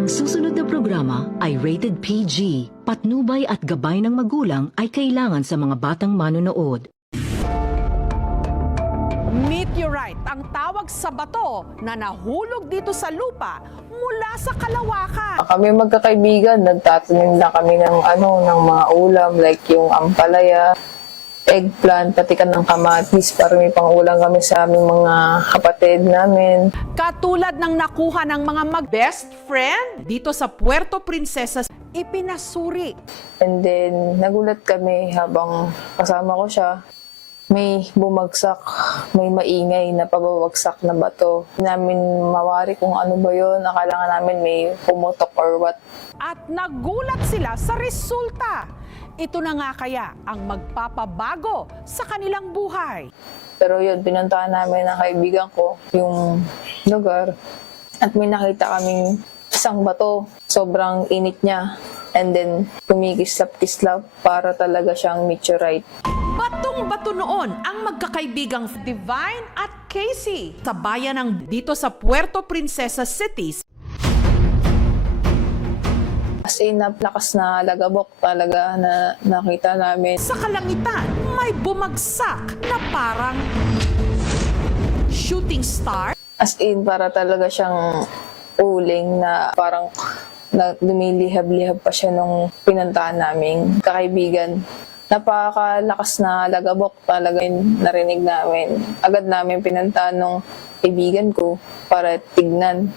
Ang susunod na programa ay rated PG. Patnubay at gabay ng magulang ay kailangan sa mga batang manonood. Meteorite ang tawag sa bato na nahulog dito sa lupa mula sa kalawakan. Kami magkakaibigan, nagtatanim na kami ng mga ulam like yung ampalaya, eggplant, pati ka ng kamatis para may pang-ulam kami sa aming mga kapatid namin. Katulad ng nakuha ng mga best friend dito sa Puerto Princesa, ipinasuri. And then, nagulat kami habang kasama ko siya. May bumagsak, may maingay na pababagsak na bato. Hindi namin mawari kung ano ba yun. Akala nga namin may pumutok or what. At nagulat sila sa resulta. Ito na nga kaya ang magpapabago sa kanilang buhay. Pero yun, pinuntahan namin ng kaibigan ko yung lugar. At may nakita kaming isang bato. Sobrang init niya. And then, kumikislap-kislap para talaga siyang meteorite. Batong-bato noon ang magkakaibigang Divine at Casey sa bayan ng dito sa Puerto Princesa City. As in, lakas na lagabok talaga na nakita namin. Sa kalangitan, may bumagsak na parang shooting star. As in, para talaga siyang uling na parang lumilihab-lihab pa siya nung pinuntahan naming kakaibigan. Napakalakas na lagabok talaga yung narinig namin. Agad namin pinuntahan nung kaibigan ko para tignan.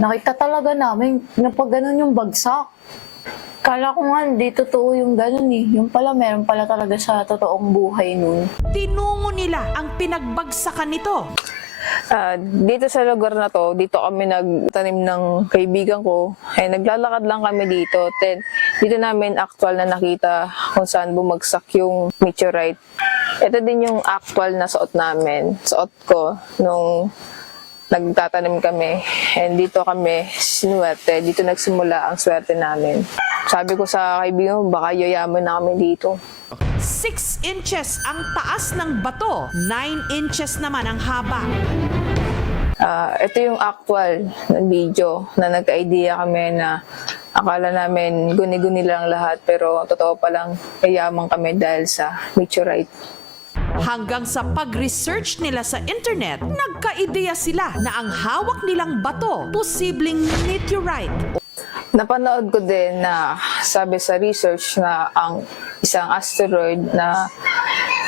Nakita talaga namin na pag ganun yung bagsak. Kala ko nga, di totoo yung ganun eh. Yung pala, meron pala talaga sa totoong buhay nun. Tinungo nila ang pinagbagsakan nito. Dito sa lugar na to, dito kami nagtanim ng kaibigan ko. Ay, naglalakad lang kami dito. Then, dito namin actual na nakita kung saan bumagsak yung meteorite. Ito din yung actual na suot namin. Suot ko nung nagtatanim kami. And dito kami sinuwerte. Dito nagsimula ang swerte namin. Sabi ko sa kaibigan ko, baka yayaman na kami dito. 6 inches ang taas ng bato, 9 inches naman ang haba. Ito yung actual na video na nagka-idea kami na akala namin guni-guni lang lahat pero totoo palang yayaman kami dahil sa meteorite. Hanggang sa pag-research nila sa internet, nagka-ideya sila na ang hawak nilang bato, posibleng meteorite. Napanood ko din na sabi sa research na ang isang asteroid na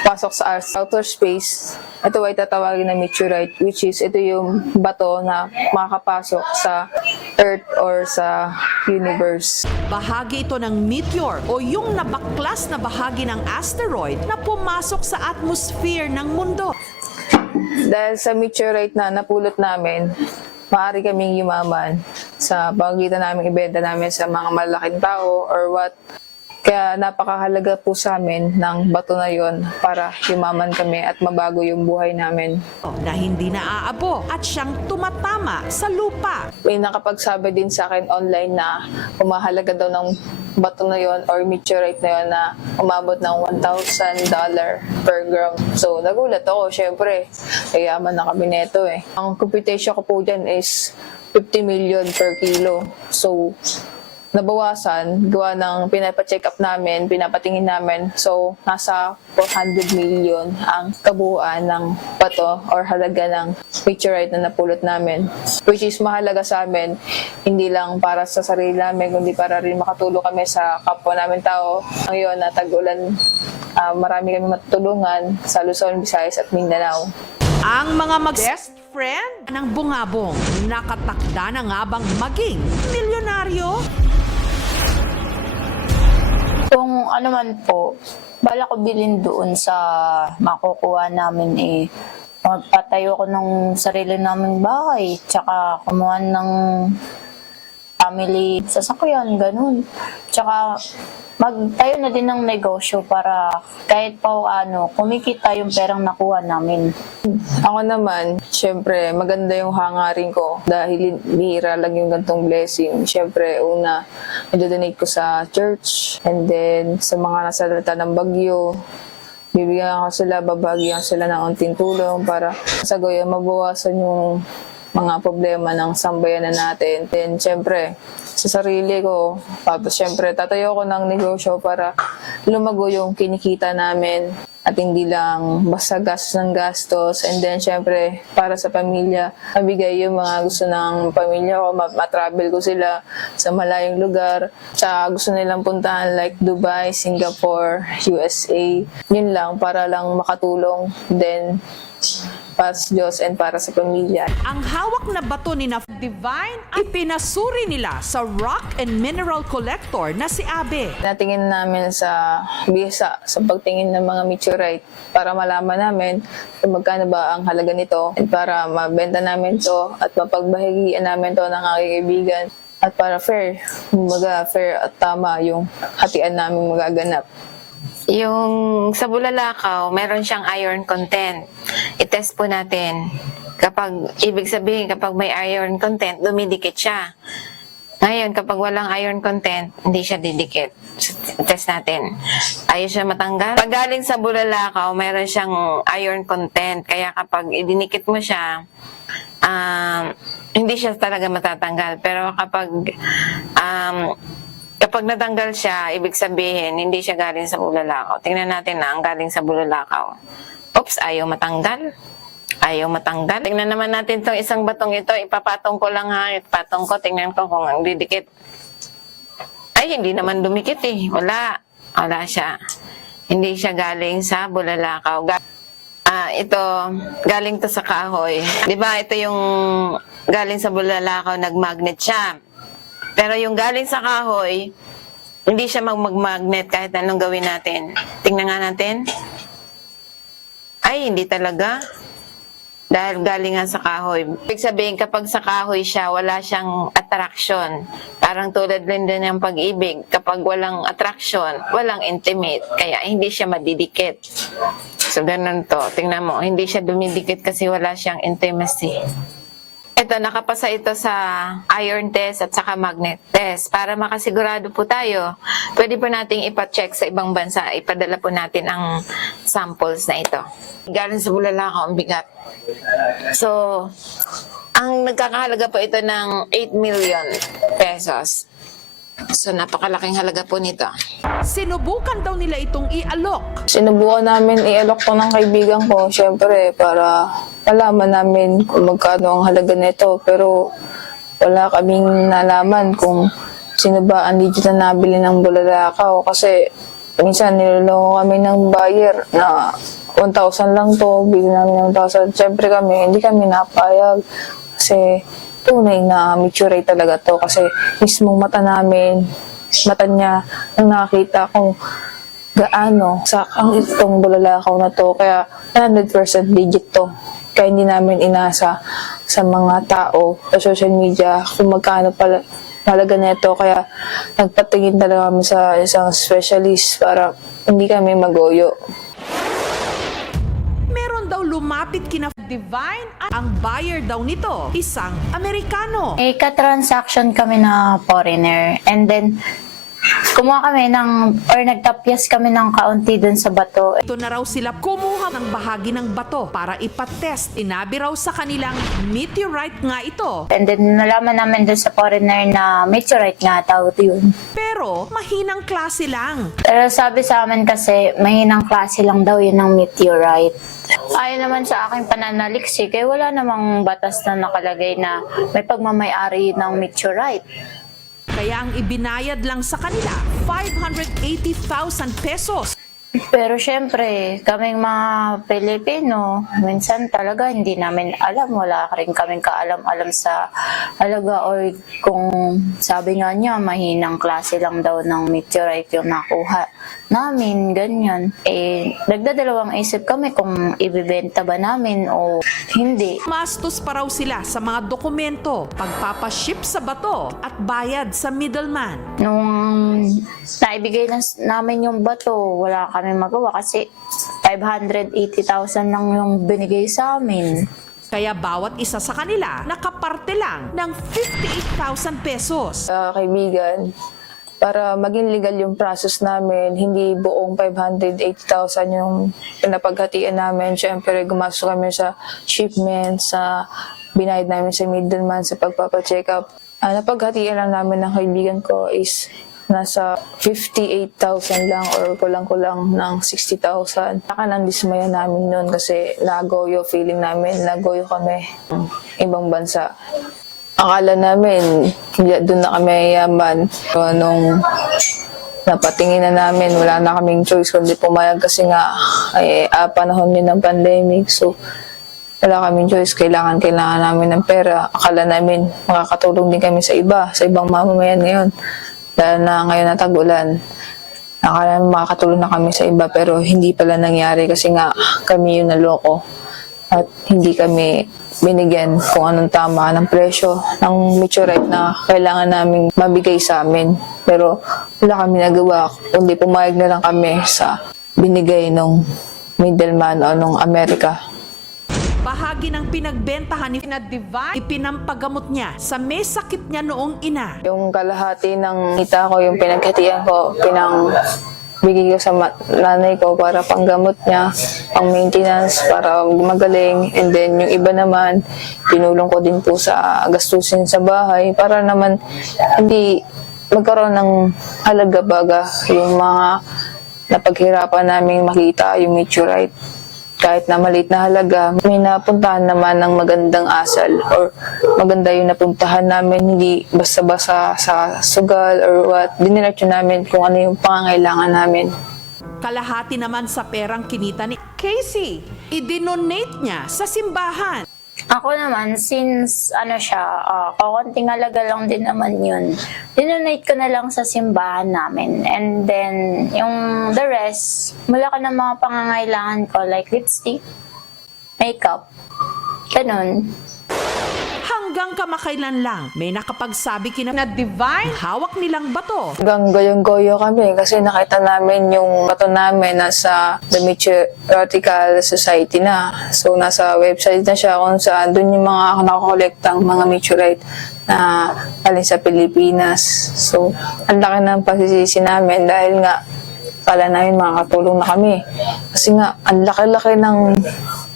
pasok sa outer space, ito ay tatawagin na meteorite, which is ito yung bato na makakapasok sa Earth or sa universe. Bahagi ito ng meteor o yung nabaklas na bahagi ng asteroid na pumasok sa atmosphere ng mundo. Dahil sa meteorite na napulot namin, maaari kaming yumaman sa pagitan namin ibenta namin sa mga malaking tao or what. Kaya napakahalaga po sa amin ng bato na yon para yumaman kami at mabago yung buhay namin. Na hindi naaabo at siyang tumatama sa lupa. May nakapagsabi din sa akin online na umahalaga daw ng bato na yon or meteorite na yon na umabot ng $1,000 per gram. So nagulat ako, syempre, yayaman na kami neto eh. Ang computation ko po dyan is 50 million per kilo. So nabawasan, gawa ng pinapacheck up namin, pinapatingin namin. So, nasa 400 million ang kabuuan ng bato or halaga ng meteorite na napulot namin. Which is mahalaga sa amin, hindi lang para sa sarili namin, kundi para rin makatulong kami sa kapwa namin tao. Ngayon, na tag-ulan, marami kami matutulungan sa Luzon, Visayas at Mindanao. Ang mga best friend ng bungabong, nakatakda na nga bang maging milyonaryo? Kung ano man po, bala ko bilhin doon sa makukuha namin magpatayo ko ng sarili naming bahay, tsaka kumuha ng family sasakyan, ganun. Tsaka magtayo na din ng negosyo para kahit pa kumikita yung perang nakuha namin. Ako naman, syempre, maganda yung hangarin ko dahil bihira lang yung gantong blessing. Syempre, una, i-donate ko sa church and then sa mga nasalata ng bagyo. Bibigyan ko sila, babagyan sila ng unting tulong para sa goya mabawasan yung mga problema ng sambayanan natin. Then, syempre, sa sarili ko, tapos syempre, tatayo ko ng negosyo para lumago yung kinikita namin at hindi lang basta gastos ng gastos. And then, syempre, para sa pamilya, mabigay yung mga gusto ng pamilya ko, matravel ko sila sa malayong lugar. Tsaka gusto nilang puntahan like Dubai, Singapore, USA. Yun lang, para lang makatulong. Then, para sa Diyos and para sa pamilya. Ang hawak na bato ni na Divine ay pinasuri nila sa rock and mineral collector na si Abe. Natingin namin sa bisa, sa pagtingin ng mga meteorite para malaman namin kung magkano ba ang halaga nito at para mabenta namin to at mapagbahagian namin to ng aking kaibigan at para fair, fair at tama yung hatian namin magaganap. Yung sa bulalakaw, meron siyang iron content. I-test po natin. Ibig sabihin, kapag may iron content, dumidikit siya. Ngayon, kapag walang iron content, hindi siya didikit. Test natin. Ayos siya matanggal. Pag galing sa bulalakaw, meron siyang iron content. Kaya kapag idinikit mo siya, hindi siya talaga matatanggal. Pero kapag natanggal siya, ibig sabihin, hindi siya galing sa bulalakaw. Tingnan natin na ang galing sa bulalakaw. Oops, ayaw matanggal. Ayaw matanggal. Tingnan naman natin itong isang batong ito. Ipapatong ko lang ha. Ipatong ko. Tingnan ko kung ang didikit. Ay, hindi naman dumikit eh. Wala. Wala siya. Hindi siya galing sa bulalakaw. Ito, galing to sa kahoy. Diba, ito yung galing sa bulalakaw, nag-magnet siya. Pero yung galing sa kahoy, hindi siya mag-magnet kahit anong gawin natin. Tingnan nga natin. Ay, hindi talaga. Dahil galing nga sa kahoy. Ibig sabihin, kapag sa kahoy siya, wala siyang attraction. Parang tulad din ng pag-ibig. Kapag walang attraction, walang intimate. Kaya hindi siya madidikit. So, ganun to. Tingnan mo, hindi siya dumidikit kasi wala siyang intimacy. Ito, nakapasa ito sa iron test at saka magnet test. Para makasigurado po tayo, pwede po nating ipa-check sa ibang bansa. Ipadala po natin ang samples na ito. Galing sa bulalakaw, ang bigat. So, ang nagkakahalaga po ito ng 8 million pesos. So, napakalaking halaga po nito. Sinubukan daw nila itong i-alok. Sinubukan namin i-alok to ng kaibigan ko, syempre, para malaman namin kung magkano ang halaga nito. Pero wala kaming nalaman kung sino ba ang legit na nabili ng bulalakaw. Kasi minsan niloloko kami ng buyer na 1,000 lang to, bili namin ng 1,000. Syempre kami, hindi kami napayag. Kasi tunay na meteorite talaga to. Kasi mismong mata namin, mata niya, ang nakakita kung gaano sakang itong bulalakaw na to. Kaya 100% legit to. Kaya hindi namin inasa sa mga tao sa social media kung magkano pala halaga nito. Kaya nagpatingin talaga kami sa isang specialist para hindi kami magoyo. Meron daw lumapit kina Divine at ang buyer daw nito, isang Amerikano. Ka-transaction kami na foreigner. And then, kumuha kami nagtapyas kami ng kaunti dun sa bato. Ito na raw sila kumuha ng bahagi ng bato para ipatest. Inabi raw sa kanilang meteorite nga ito. And then, nalaman namin dun sa foreigner na meteorite nga tawag yun. Pero mahinang klase lang. Pero sabi sa amin kasi, mahinang klase lang daw yun ng meteorite. Ayon naman sa aking pananaliksik, kaya wala namang batas na nakalagay na may pagmamayari ng meteorite. Kaya ang ibinayad lang sa kanila, 580,000 pesos. Pero syempre, kaming mga Pilipino, minsan talaga hindi namin alam. Wala rin kaming kaalam-alam sa halaga or kung sabi nga niya, mahinang klase lang daw ng meteorite yung nakuha namin, ganyan. Nagdadalawang isip kami kung ibibenta ba namin o hindi. Mastos pa raw sila sa mga dokumento, pagpapaship sa bato at bayad sa middleman. Nung naibigay namin yung bato, wala kami magawa kasi 580,000 lang yung binigay sa amin. Kaya bawat isa sa kanila nakaparte lang ng 58,000 pesos. Kaibigan, para maging legal yung process namin, hindi buong 580,000 yung pinapaghatian namin. Siyempre, gumastos kami sa shipment, sa binayad namin sa middleman sa pagpapacheck up. Napaghatian lang namin ng kaibigan ko is nasa 58,000 lang or kulang-kulang ng 60,000. Saka nang dismaya namin noon kasi nagoyo feeling namin, nagoyo kami ng ibang bansa. Akala namin, doon na kami yaman. Nung napatingin na namin, wala na kaming choice kundi pumayag kasi nga panahon yun ng pandemic. So, wala kaming choice. Kailangan namin ng pera. Akala namin makakatulong din kami sa ibang mamamayan ngayon. Dahil na ngayon na tag-ulan. Akala namin makakatulong na kami sa iba pero hindi pala nangyari kasi nga kami yung naloko. At hindi kami binigyan kung anong tama ng presyo ng meteorite na kailangan naming mabigay sa amin. Pero wala kami nagawa, kundi pumayag na lang kami sa binigay ng middleman o ng Amerika. Bahagi ng pinagbentahan ni Divine, ipinampagamot niya sa may sakit niya noong ina. Yung kalahati ng kita ko, yung pinagkatian ko, bigay ko sa nanay ko para panggamot niya, pang maintenance, para magaling. And then yung iba naman, pinulong ko din po sa gastusin sa bahay para naman hindi magkaroon ng halaga-baga yung mga napaghirapan naming makita, yung meteorite. Kahit na maliit na halaga, may napuntahan naman ng magandang asal or maganda yung napuntahan namin, hindi basta-basta sa sugal or what. Diniretso namin kung ano yung pangangailangan namin. Kalahati naman sa perang kinita ni Casey, idinonate niya sa simbahan. Ako naman, since kakunting halaga lang din naman yun, dinonate ko na lang sa simbahan namin. And then, yung the rest, mula ko ng mga pangangailangan ko like lipstick, makeup, ganun. Hanggang kamakailan lang, may nakapagsabi kina Divine, hawak nilang bato. Hanggang goyong-goyo kami kasi nakita namin yung bato namin nasa The Meteorological Society na. So nasa website na siya kung saan doon yung mga nakakolektang mga meteorite na galing sa Pilipinas. So ang laki ng pagsisisi namin dahil nga kala namin makakatulong na kami. Kasi nga ang laki-laki ng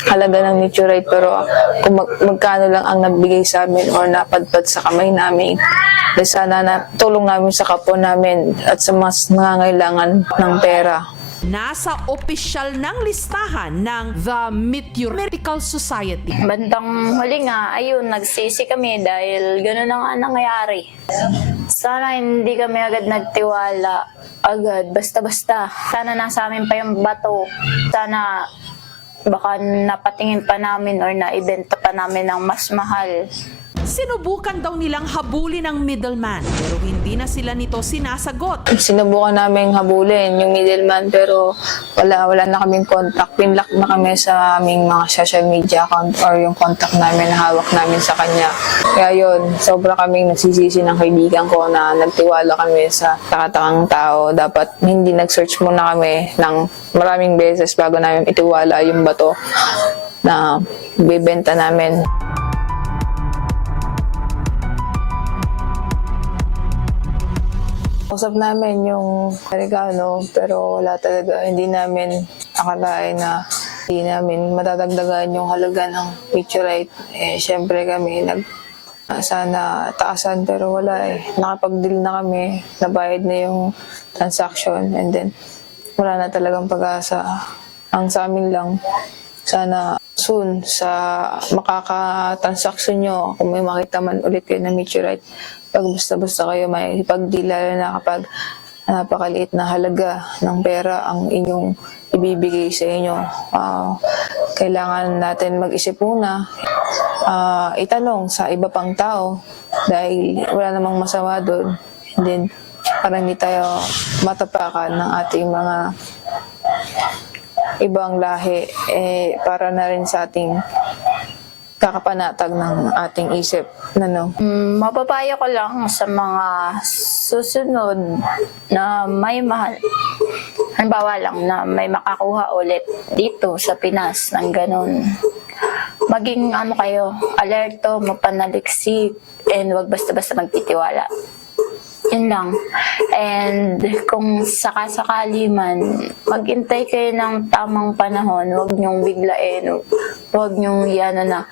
halaga ng meteorite pero kung magkano lang ang nagbigay sa amin or napadpad sa kamay namin, sana na tulong namin sa kapwa namin at sa mas nangangailangan ng pera. Nasa opisyal ng listahan ng The Meteorological Society. Bandang huli nga, ayun, nagsisi kami dahil gano'n na nga nangyayari. Sana hindi kami agad nagtiwala, agad, basta-basta. Sana nasa amin pa yung bato. Sana baka napatingin pa namin or naibenta pa namin ng mas mahal. Sinubukan daw nilang habulin ang middleman pero hindi na sila nito sinasagot. Sinubukan namin habulin yung middleman pero wala na kaming contact. Pinlock na kami sa aming mga social media account or yung contact namin na hawak namin sa kanya. Kaya yun, sobra kaming nagsisisi ng kaibigan ko na nagtiwala kami sa takatakang tao. Dapat hindi nag-search muna kami ng maraming beses bago namin itiwala yung bato na bibenta namin. Usap namin yung regalo pero wala talaga. Hindi namin akalain na hindi namin matatagdagan yung halaga ng meteorite. Siyempre kami sana taasan pero wala Nakapag-deal na kami, nabayad na yung transaction and then wala na talagang pag-asa. Ang sa amin lang, sana soon sa makaka-transaction nyo, kung may makita man ulit kayo na meteorite, pag basta-basta kayo may ipagdila na kapag napakaliit na halaga ng pera ang inyong ibibigay sa inyo. Kailangan natin mag-isip muna, itanong sa iba pang tao dahil wala namang masama doon. And then, para hindi tayo matapakan ng ating mga ibang lahi, para na rin sa ating kakapanatag ng ating isip. Mapapayo ko lang sa mga susunod na may mahal. Halimbawa lang na may makakuha ulit dito sa Pinas ng ganun. Maging kayo, alerto, mapanaliksik, and wag basta-basta magtitiwala. Yun lang. And kung sakasakali man, maghintay kayo ng tamang panahon. Huwag niyong biglain. Huwag niyong yan na,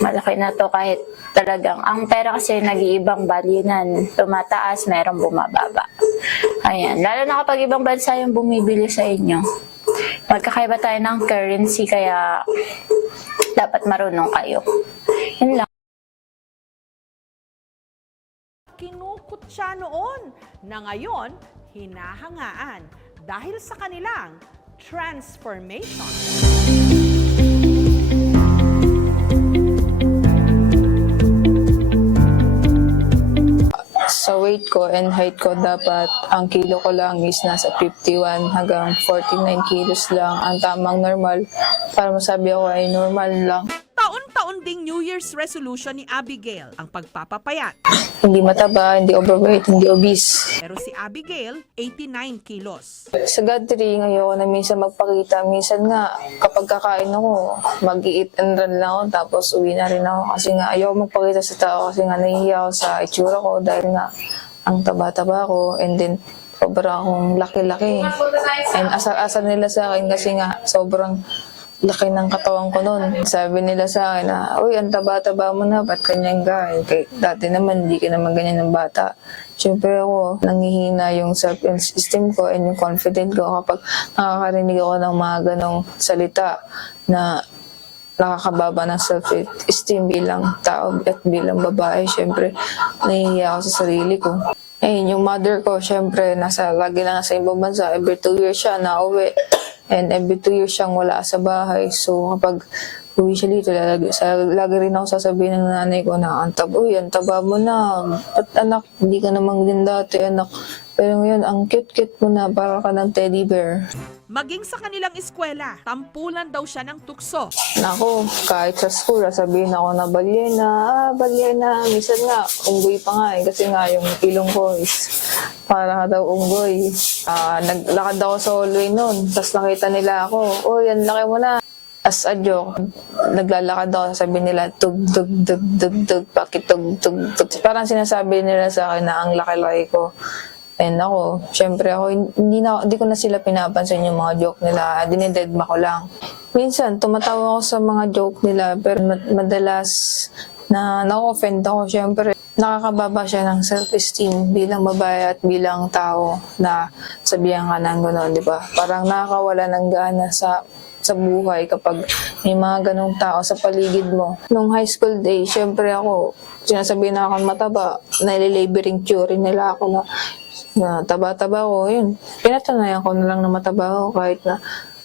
malaki na to kahit talagang. Ang pera kasi nag-iibang balinan. Tumataas, merong bumababa. Ayan. Lalo na kapag ibang bansa yung bumibili sa inyo. Magkakaiba tayo ng currency kaya dapat marunong kayo. Yun lang. Kinukot siya noon na ngayon hinahangaan dahil sa kanilang transformation. Sa weight ko and height ko, dapat ang kilo ko lang is nasa 51 hanggang 49 kilos lang ang tamang normal. Para masabi ako ay normal lang. Taon-taon ding New Year's resolution ni Abigail ang pagpapapayat. Hindi mataba, hindi overweight, hindi obese. Pero si Abigail, 89 kilos. Sa gathering, ayoko na minsan magpakita. Minsan nga, kapag kakain ako, mag-eat and run lang ako, tapos uwi na rin ako. Kasi nga, ayoko magpakita sa tao kasi nga nahihiya ako sa itsura ko dahil nga ang taba-taba ko, and then sobrang akong laki-laki. And asar-asar nila sa akin kasi nga sobrang laki ng katawan ko noon. Sabi nila sa akin na, uy, ang taba-taba mo na, ba't ganyan ka? Kaya dati naman, hindi ka naman ganyan ng bata. Siyempre ako, nangihina yung self-esteem ko and yung confident ko kapag nakakarinig ako ng mga ganong salita na nakakababa ng self-esteem bilang tao at bilang babae. Siyempre, nahihiya ako sa sarili ko. Ayun, yung mother ko, siyempre, lagi na nasa ibang bansa. Every 2 years siya nauwi. And every 2 years siyang wala sa bahay. So, kapag uwi siya dito, lagi rin ako sasabihin ng nanay ko na, ang taba mo na. At anak, hindi ka namang din dati, anak. Pero ngayon, ang cute-cute mo na, para ka ng teddy bear. Maging sa kanilang eskwela, tampulan daw siya ng tukso. Nako, kahit sa school, sabihin ako na balyena. Minsan nga, unggoy pa nga eh. Kasi nga, yung ilong ko is para daw unggoy. Naglakad ako sa hallway noon. Tapos nakita nila ako, oh, yan, laki mo na. As a joke, naglalakad ako, sabi nila, tug, pakitug. Parang sinasabi nila sa akin na ang laki-laki ko. And ako, syempre ako, hindi ko na sila pinapansin yung mga joke nila. Dinededma ko lang. Minsan, tumatawa ako sa mga joke nila, pero madalas na na-offend ako. Syempre, nakakababa siya ng self-esteem bilang babae at bilang tao na sabihan ka ng gano'n, di ba? Parang nakakawala ng gana sa buhay kapag may mga ganong tao sa paligid mo. Nung high school day, syempre ako, sinasabihin na akong mataba, nililabering theory nila ako na taba-taba ko, yun. Pinatanayan ko na lang na mataba ako kahit na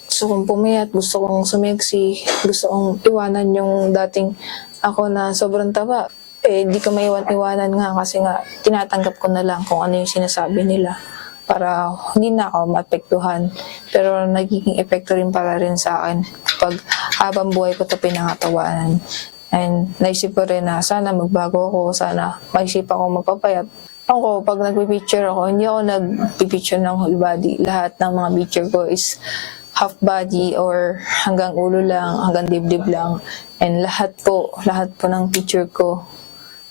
gusto kong pumayat, gusto kong sumiksi, gusto kong iwanan yung dating ako na sobrang taba. Di ko maiwan-iwanan nga kasi nga tinatanggap ko na lang kung ano yung sinasabi nila para hindi na ako maapektuhan. Pero nagiging epekto rin para rin sa akin pag habang buhay ko ito pinangatawanan. And naisip ko rin na sana magbago ako, sana maisip ako magpapayat. Ako, pag nagpipicture ako, hindi ako nagpipicture ng whole body. Lahat ng mga picture ko is half body or hanggang ulo lang, hanggang dibdib lang. And lahat po ng picture ko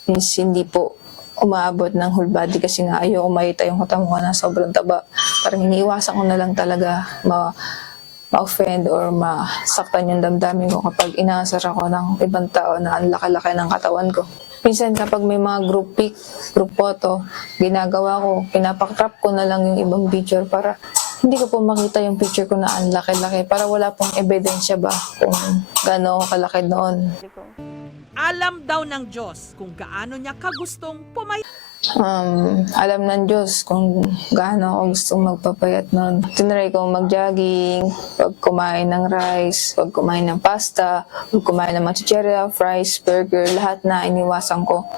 is hindi po umaabot ng whole body kasi nga ayoko makita yung katawan ko na sobrang taba. Parang iniiwasan ko na lang talaga ma-offend or masaktan yung damdamin ko kapag inaasar ako ng ibang tao na ang laki-laki ng katawan ko. Minsan kapag may mga group pic, group photo, ginagawa ko, pinapakrap ko na lang yung ibang picture para hindi ko po makita yung picture ko na ang laki-laki para wala pong ebidensya ba kung gaano kalaki noon. Alam daw ng Diyos kung gaano niya kagustong pumayat. Alam ng Diyos kung gaano ako gustong magpapayat noon. Tinry ko mag-jogging, wag kumain ng rice, wag kumain ng pasta, wag kumain ng chicheria, fries, burger, lahat na iniwasan ko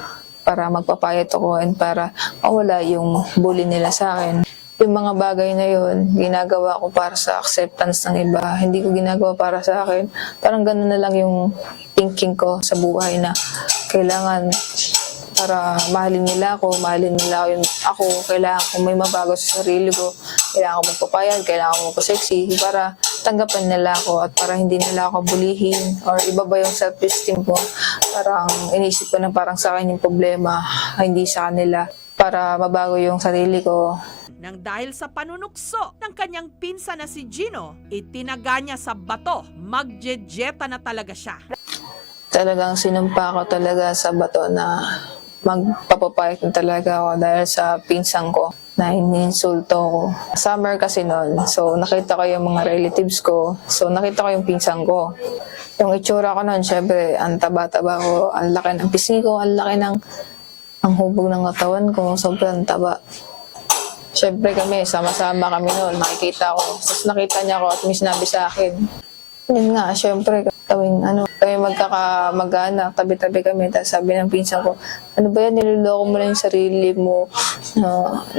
para magpapayat ako and para mawala yung bully nila sa akin. Yung mga bagay na yun, ginagawa ko para sa acceptance ng iba. Hindi ko ginagawa para sa akin. Parang gano'n na lang yung thinking ko sa buhay na kailangan para mahalin nila ako yung ako, kailangan ko may mabago sa sarili ko, kailangan ko magpapayag, kailangan ko magpa-sexy para tanggapin nila ako at para hindi nila ako bulihin or iba ba yung self-esteem ko. Parang inisip ko na parang sa akin yung problema, hindi sa kanila, para mabago yung sarili ko. Nang dahil sa panunukso ng kanyang pinsan na si Gino, itinaga niya sa bato. Magjejeta na talaga siya. Talagang sinumpa ko talaga sa bato na magpapapayag na talaga ako dahil sa pinsan ko na ininsulto ko. Summer kasi noon, so nakita ko yung mga relatives ko, so nakita ko yung pinsan ko. Yung itsura ko noon, syempre, ang taba-taba ko, ang laki ng pisngi ko, ang laki ng ang hubog ng katawan ko, sobrang taba. Syempre kami, sama-sama kami noon, nakikita ko. Tapos nakita niya ako at may sinabi sa akin. Yun nga, syempre, kami magkaka-mag-anak, tabi-tabi kami. Tapos sabi ng pinsan ko, ano ba yan, niloloko mo lang yung sarili mo.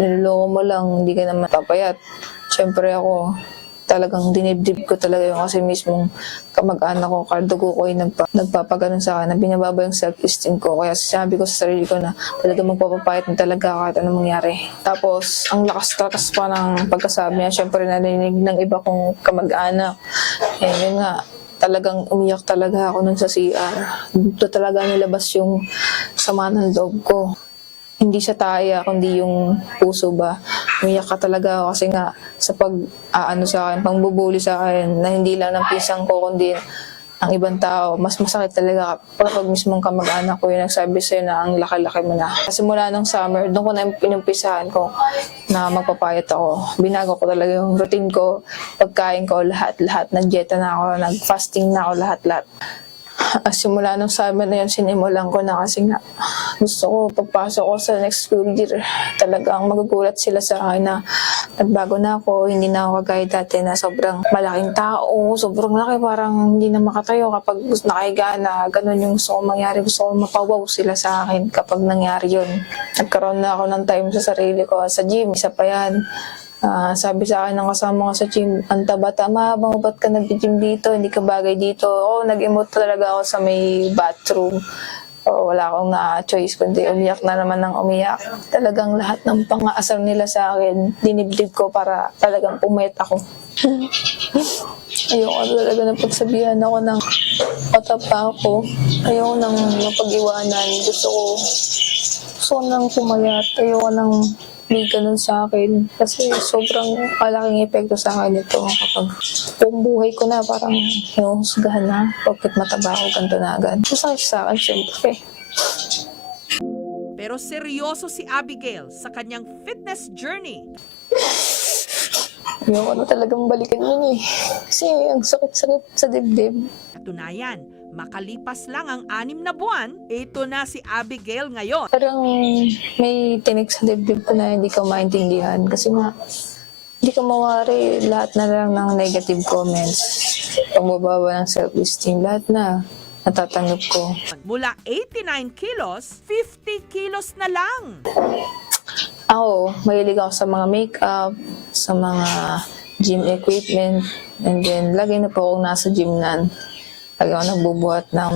Niloloko mo lang, hindi ka naman papayat. Syempre ako, talagang dinibdib ko talaga yung kasi mismong kamag-anak ko, kaldugo ko yung nagpapaganon sa akin, na binababa yung self-esteem ko. Kaya sabi ko sa sarili ko na talaga magpapapayat na talaga kahit anong mangyari. Tapos, ang lakas-lakas pa ng pagkasabi niya, syempre narinig ng iba kong kamag-anak. Yun nga, talagang umiyak talaga ako nun sa CR. Dito talaga nilabas yung sama ng loob ko. Hindi siya taya, kundi yung puso ba. Umiyak ka talaga ako kasi nga sa pag-aano sa akin, pangbubuli sa akin, na hindi lang ng pisang ko, kundi ang ibang tao. Mas masakit talaga kapag mismong kamag-anak ko yung nagsabi sa'yo na ang laki-laki mo na. Kasi mula nung summer, doon ko na pinumpisahan ko na magpapayat ako. Binago ko talaga yung routine ko, pagkain ko, lahat-lahat. Nag-dieta na ako, nag-fasting na ako, lahat-lahat. Simula nung summer na yun, sinimulan ko na kasi nga gusto ko pagpasok ko sa next school year, talagang magugulat sila sa akin na nagbago na ako, hindi na ako kagaya dati na sobrang malaking tao, sobrang laki, parang hindi na makatayo kapag nakahiga na, ganun yung gusto ko mangyari, gusto ko mapawaw sila sa akin kapag nangyari yun. Nagkaroon na ako ng time sa sarili ko, sa gym, isa pa yan. Sabi sa akin ng kasama ko sa gym, ang taba-tama, ba't ka nag-gym dito, hindi ka bagay dito. Nag-emote talaga ako sa may bathroom. Wala akong na-choice, kundi umiyak na naman ng umiyak. Talagang lahat ng pang-aasar nila sa akin, dinibdib ko para talagang pumayat ako. Ayoko talaga na pagsabihan ako ng patapa ako. Ayoko nang mapag-iwanan. Gusto ko nang pumayat. Ayoko nang hindi ganun sa akin. Kasi sobrang malaking epekto sa akin ito kapag buong buhay ko na parang hinuhusgahan na pagkat mataba ako, ganito na agad. Masakit sa akin, syempre. Pero seryoso si Abigail sa kanyang fitness journey. Ayoko na talagang balikan yun eh. Kasi ang sakit-sakit sa dibdib. Katunayan, makalipas lang ang 6 na buwan, ito na si Abigail ngayon. Parang may tinik sa dibdib ko na hindi ko maintindihan. Kasi nga, hindi ko mawari lahat na lang ng negative comments. Pambababa ng self-esteem, lahat na natatanggap ko. Mula 89 kilos, 50 kilos na lang. Ako, mahilig ako sa mga makeup, sa mga gym equipment, and then lagi na po akong nasa gym nan. Lagi ako nagbubuhat ng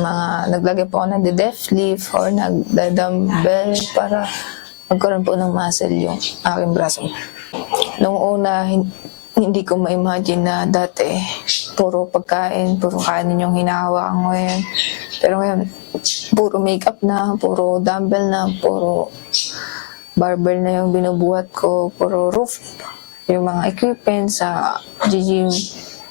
naglagay po ako ng deadlift or nagdadumbbell para magkaroon po ng muscle yung aking braso. Nung una, hindi ko ma-imagine na dati puro pagkain, puro kanin yung hinahawakan ko ngayon. Pero ngayon, puro makeup na, puro dumbbell na, puro barbell na yung binubuhat ko, puro roof, yung mga equipment sa gym.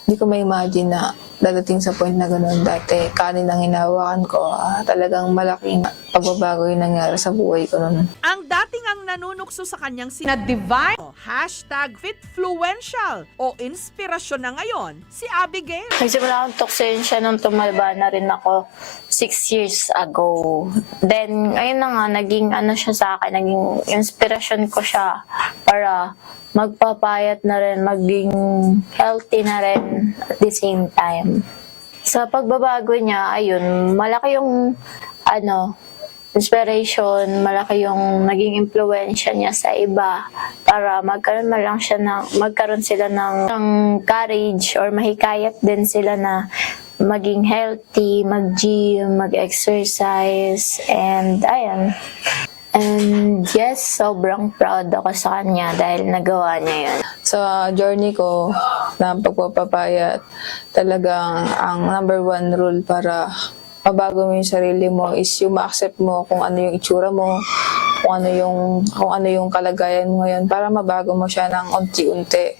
Hindi ko ma-imagine na dadating sa point na gano'n. Dati kanin ang hinahawakan ko, talagang malaking pagbabago yung nangyari sa buhay ko noon. Ang dating ang nanunukso sa kanyang sina-divine o #fitfluential o inspirasyon na ngayon, si Abigail. Nagsimula akong tuksoin siya nung tumalba na rin ako 6 years ago. Then, ayun na nga, naging siya sa akin, naging inspirasyon ko siya para magpapayat na rin, maging healthy na rin at the same time. Sa pagbabago niya, ayun, malaki yung inspiration, malaki yung naging impluwensya niya sa iba para magkaroon sila ng courage or mahikayat din sila na maging healthy, mag-gym, mag-exercise, and ayan. And yes, sobrang proud ako sa kanya dahil nagawa niya yun. Sa journey ko na pagpapapayat, talagang ang number one rule para mabago mo yung sarili mo is yung ma-accept mo kung ano yung itsura mo, kung ano yung kalagayan mo ngayon, para mabago mo siya ng unti-unti.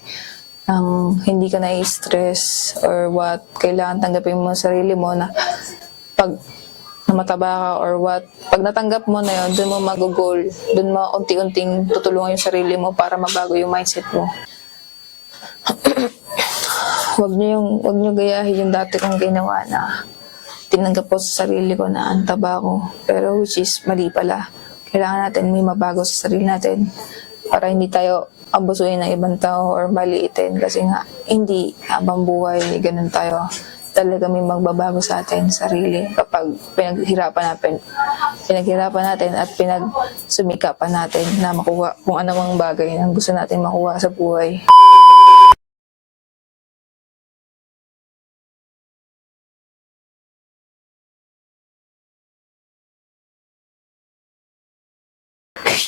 Hindi ka na-stress or what, kailangan tanggapin mo sa sarili mo na pag mataba ka or what, pag natanggap mo na yun, doon mo mag-goal, doon mo unti-unting tutulungan yung sarili mo para mabago yung mindset mo. Huwag niyo gayahin yung dati kong ginawa na tinanggap ko sa sarili ko na ang taba ko, pero which is mali pala. Kailangan natin may mabago sa sarili natin para hindi tayo abusuin ng ibang tao or maliitin, kasi nga hindi habang buhay ganun tayo. Talaga may magbabago sa atin sarili kapag pinaghirapan natin at pinagsumikapan natin na makuha kung anumang bagay na gusto natin makuha sa buhay.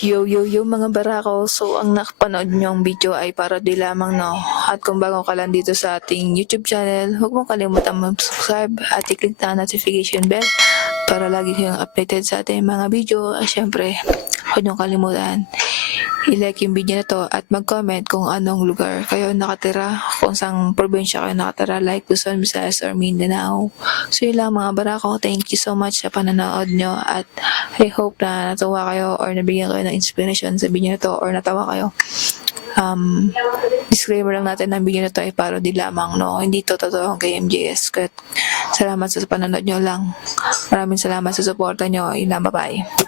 Yo mga barako, so ang nakapanood nyo ang video ay para di lamang, no? At kung bago ka lang dito sa ating YouTube channel, huwag mong kalimutan mag-subscribe at i-click na notification bell para lagi kayong updated sa ating mga video. At syempre, huwag nyo kalimutan i-like yung video na to at mag-comment kung anong lugar kayo nakatira, kung saan probinsya kayo nakatira, like Luzon, Visayas, or Mindanao. So yun lang mga barako, thank you so much sa pananood nyo at I hope na natuwa kayo or nabigyan kayo ng inspiration sa video na to or natawa kayo. Disclaimer lang natin na video na to ay parody lamang, no? Hindi to totoo kay MJS. Kaya salamat sa pananood nyo lang. Maraming salamat sa suporta nyo. Yun lang, bye-bye.